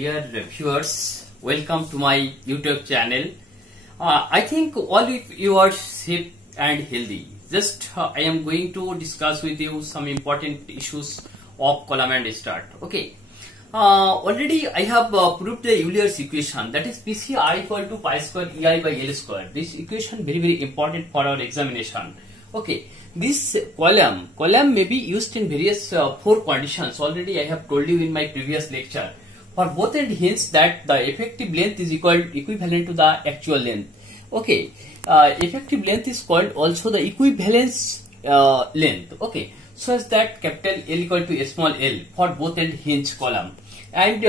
Dear viewers, welcome to my YouTube channel. I think all of you are safe and healthy. I am going to discuss with you some important issues of column and start. Okay. Already I have proved the Euler's equation, that is PCI equal to pi square EI by L square. This equation very important for our examination. Okay. This column may be used in various four conditions. Already I have told you in my previous lecture. For both end hints that the effective length is equivalent to the actual length. Okay, effective length is called also the equivalence length. Okay, so as that capital L equal to small l for both end hinge column, and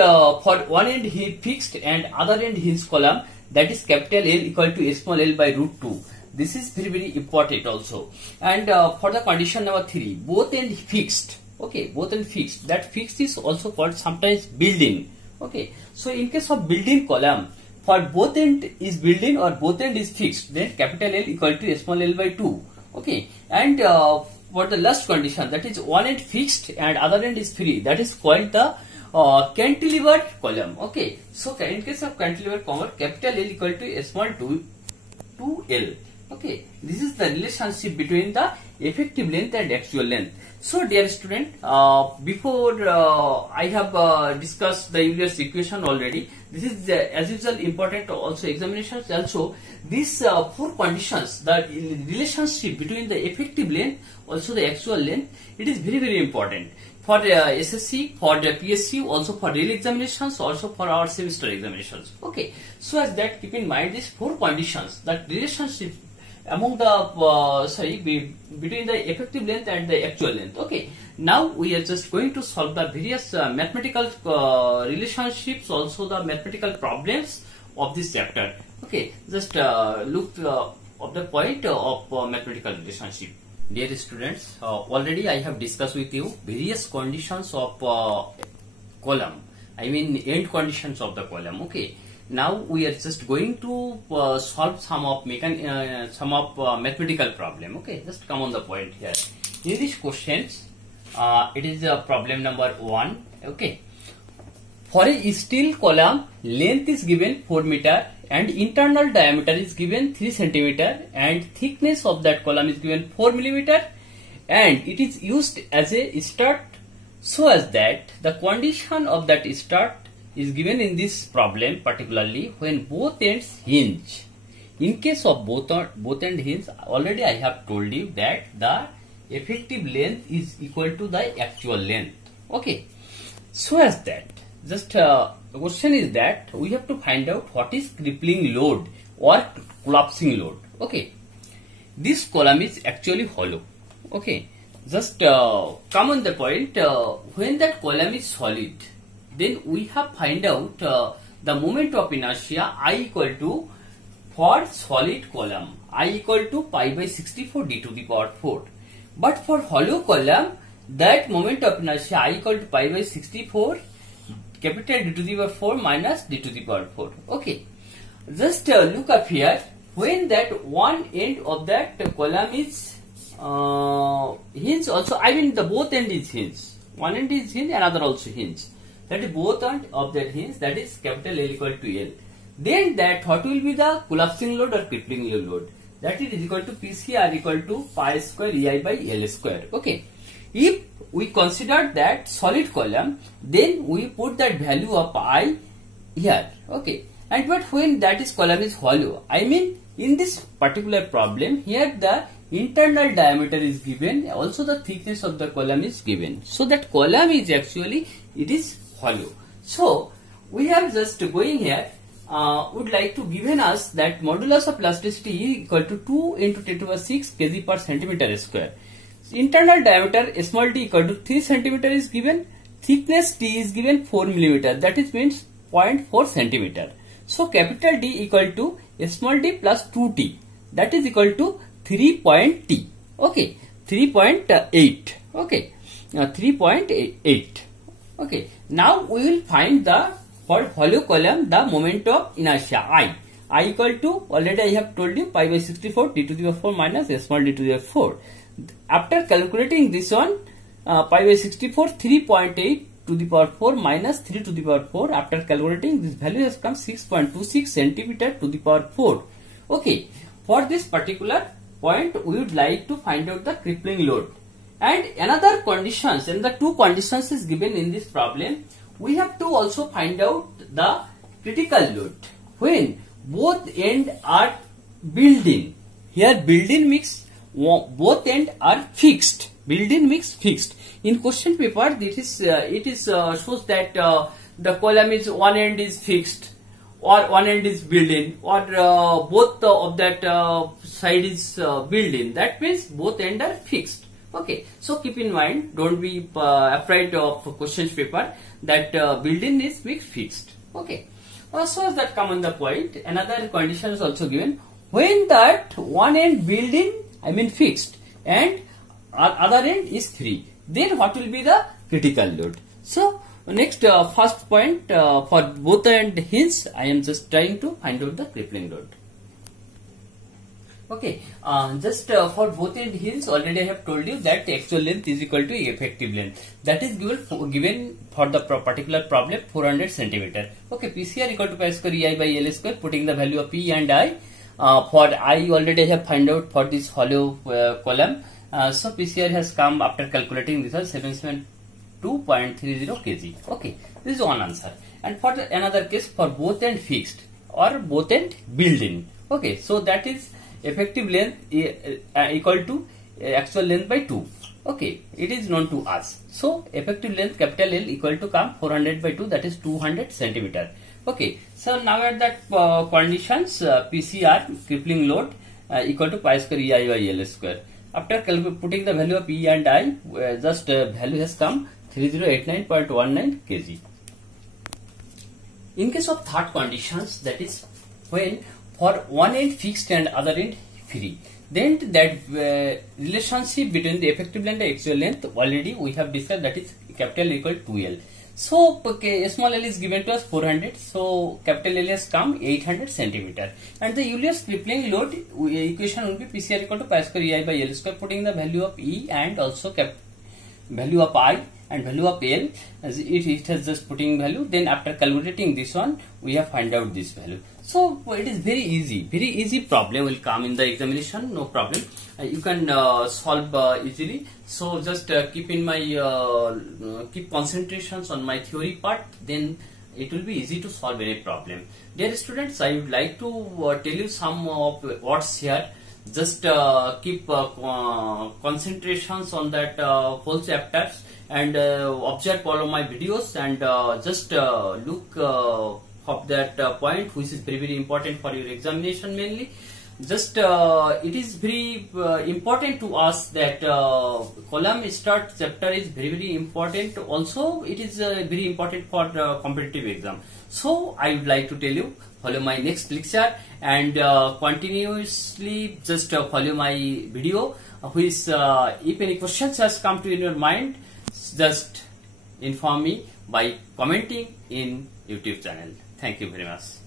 for one end fixed and other end hinge column, that is capital L equal to small l by root 2. This is very important also. And for the condition number 3, both end fixed. Okay, both end fixed. That fixed is also called sometimes built-in. Okay, so in case of built-in column, for both end is built-in or both end is fixed, then capital L equal to small l by 2. Okay, and for the last condition, that is one end fixed and other end is free, that is called the cantilever column. Okay, so in case of cantilever column, capital L equal to small 2 L. Okay, this is the relationship between the effective length and actual length. So dear student, before I have discussed the Euler's equation already, this is as usual important also examinations also. These four conditions, the relationship between the effective length also the actual length, it is very important for SSC, for the PSC, also for real examinations, also for our semester examinations. Okay, so as that keep in mind these four conditions, that relationship among the between the effective length and the actual length. Okay, now we are just going to solve the various mathematical relationships, also the mathematical problems of this chapter. Okay, just look of the point of mathematical relationship. Dear students, already I have discussed with you various conditions of column, I mean end conditions of the column. Okay, now we are just going to solve some of mathematical problem. Okay, just come on the point here. In these questions, it is problem number 1. Okay, for a steel column, length is given 4 meter and internal diameter is given 3 centimeter and thickness of that column is given 4 millimeter, and it is used as a stud, so as that the condition of that stud is given in this problem, particularly when both ends hinge. In case of both end hinge, already I have told you that the effective length is equal to the actual length. Okay, so as that, just the question is that we have to find out what is crippling load or collapsing load. Okay, this column is actually hollow. Okay, just come on the point, when that column is solid, then we have find out the moment of inertia I equal to, for solid column, I equal to pi by 64 d to the power 4. But for hollow column, that moment of inertia I equal to pi by 64 capital D to the power 4 minus d to the power 4. Okay, just look up here. When that one end of that column is hinge, also I mean the both end is hinge. One end is hinge, another also hinge. That is both end of that hinge, that is capital L equal to L. Then that what will be the collapsing load or crippling load? That is equal to PCR equal to pi square EI by L square. Okay. If we consider that solid column, then we put that value of I here. Okay. And but when that is column is hollow, I mean in this particular problem here the internal diameter is given, also the thickness of the column is given. So that column is actually, it is hollow. So we have just going here, would like to given us that modulus of elasticity E equal to 2 into 10 to the 6 kg per centimeter square. Internal diameter small d equal to 3 centimeter is given, thickness t is given 4 millimeter, that is means 0.4 centimeter. So capital D equal to small d plus 2t, that is equal to 3.t. Okay, 3.8. Okay, 3.8. Okay, now we will find the, for hollow column, the moment of inertia I equal to, already I have told you, pi by 64 d to the power 4 minus small d to the power 4. After calculating this one, pi by 64, 3.8 to the power 4 minus 3 to the power 4. After calculating, this value has come 6.26 centimeter to the power 4. Okay, for this particular point, we would like to find out the crippling load. And another conditions, and the two conditions is given in this problem. We have to also find out the critical load when both ends are built in. Here built in means both ends are fixed. Built in means fixed. In question paper, it is shows that the column is one end is fixed, or one end is built in, or both of that side is built in. That means both ends are fixed. Okay, so keep in mind, don't be afraid of question paper that built-in is fixed. Okay, so as that come on the point, another condition is also given when that one end built-in, I mean fixed, and other end is 3. Then what will be the critical load? So next first point for both end hinge, I am just trying to find out the crippling load. Okay, just for both end hinge, already I have told you that actual length is equal to effective length. That is given for the particular problem 400 centimeter. Okay, PCR equal to pi square EI by L square, putting the value of P and I. For I already have find out for this hollow column. So PCR has come after calculating this as 772.30 kg. Okay, this is one answer. And for another case, for both end fixed or both end built in. Okay, so that is effective length equal to actual length by 2. Okay, it is known to us. So effective length capital L equal to come 400 by 2, that is 200 centimeter. Okay, so now at that conditions PCR crippling load equal to pi square EI by L square. After putting the value of E and I, just value has come 3089.19 kg. In case of third conditions, that is when for one end fixed and other end free, then that relationship between the effective length and actual length already we have discussed, that is capital L equal to 2L. So okay, small l is given to us 400, so capital L has come 800 centimeter, and the Euler's crippling load equation will be PCR equal to pi square EI by L square, putting the value of E and also value of I and value of L, as it has just putting value. Then after calculating this one, we have find out this value. So it is very easy problem will come in the examination, no problem. You can solve easily. So just keep in my keep concentrations on my theory part, then it will be easy to solve any problem. Dear students, I would like to tell you some of words here. Just keep concentrations on that whole chapters, and observe all of my videos, and just look of that point which is very important for your examination mainly. Just it is very important to us that column start chapter is very important. Also it is very important for the competitive exam. So I would like to tell you, follow my next lecture, and continuously just follow my video, which if any questions has come to in your mind, just inform me by commenting in YouTube channel. Thank you very much.